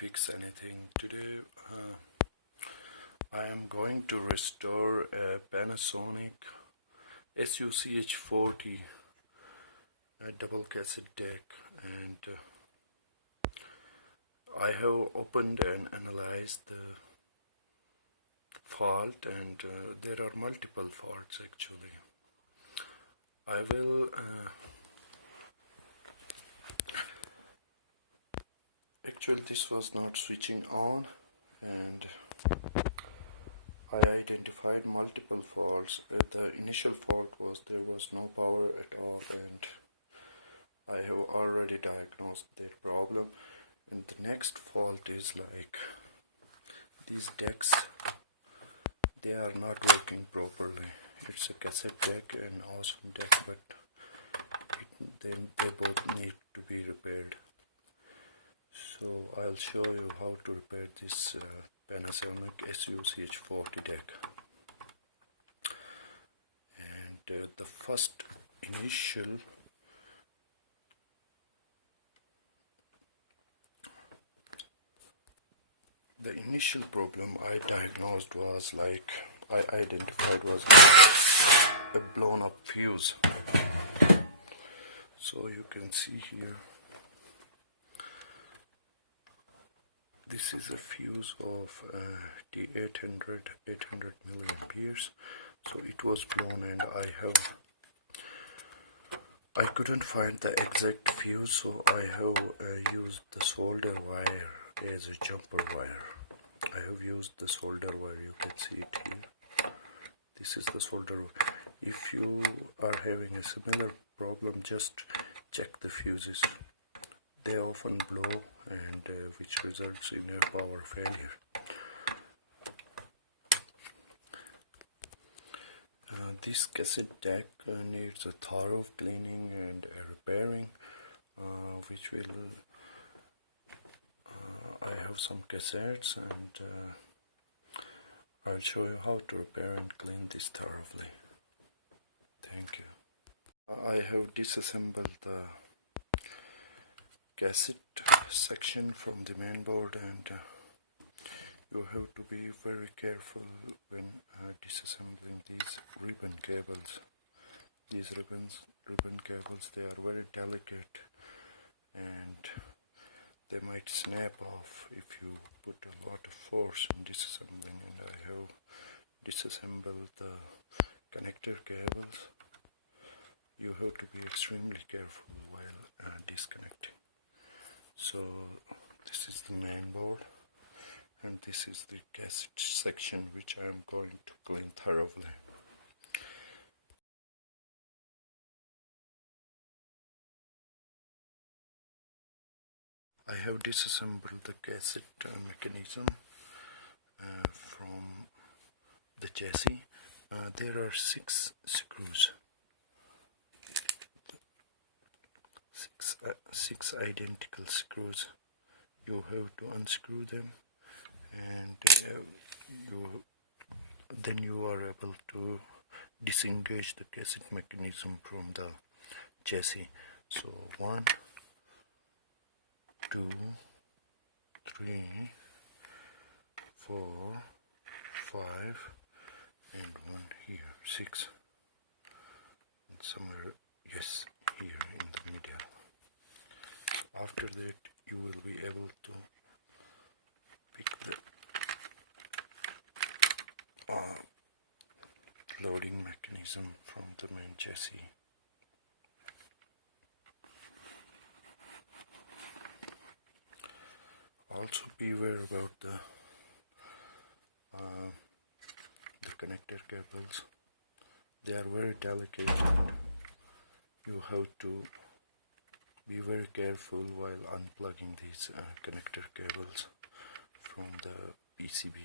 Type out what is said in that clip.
fix anything. Today I am going to restore a Panasonic SU-CH40 double cassette deck, and I have opened and analyzed the fault, and there are multiple faults actually. I will actually this was not switching on, and I identified multiple faults. The initial fault was there was no power at all, and I have already diagnosed that problem. And the next fault is like these decks, they are not working properly. It's a cassette deck and awesome deck, but they both need to be repaired. So I'll show you how to repair this Panasonic SU-CH40 deck. And the first initial problem I diagnosed was like, I identified was a blown up fuse. So you can see here, this is a fuse of the 800 milliamperes. So it was blown, and I couldn't find the exact fuse, so I have used the solder wire as a jumper wire. I have used the solder wire, you can see it here. This is the solder wire. If you are having a similar problem, just check the fuses. They often blow, and which results in a power failure. This cassette deck needs a thorough cleaning and repairing, which will I have some cassettes, and I'll show you how to repair and clean this thoroughly. Thank you. I have disassembled the cassette section from the main board, and you have to be very careful when disassembling these ribbon cables. These ribbon cables, they are very delicate, and they might snap off if you put a lot of force in disassembling. And I have disassembled the connector cables. You have to be extremely careful while disconnecting. So this is the main board, and this is the cassette section, which I am going to clean thoroughly. I have disassembled the cassette mechanism from the chassis. There are 6 screws, six identical screws. You have to unscrew them, and then you are able to disengage the cassette mechanism from the chassis. So 1, 2, 3, 4, 5, and 1 here, 6, and somewhere, yes, here in the middle. After that, you will be able to pick the loading mechanism from the main chassis. Also beware about the connector cables. They are very delicate, and you have to be very careful while unplugging these connector cables from the PCB.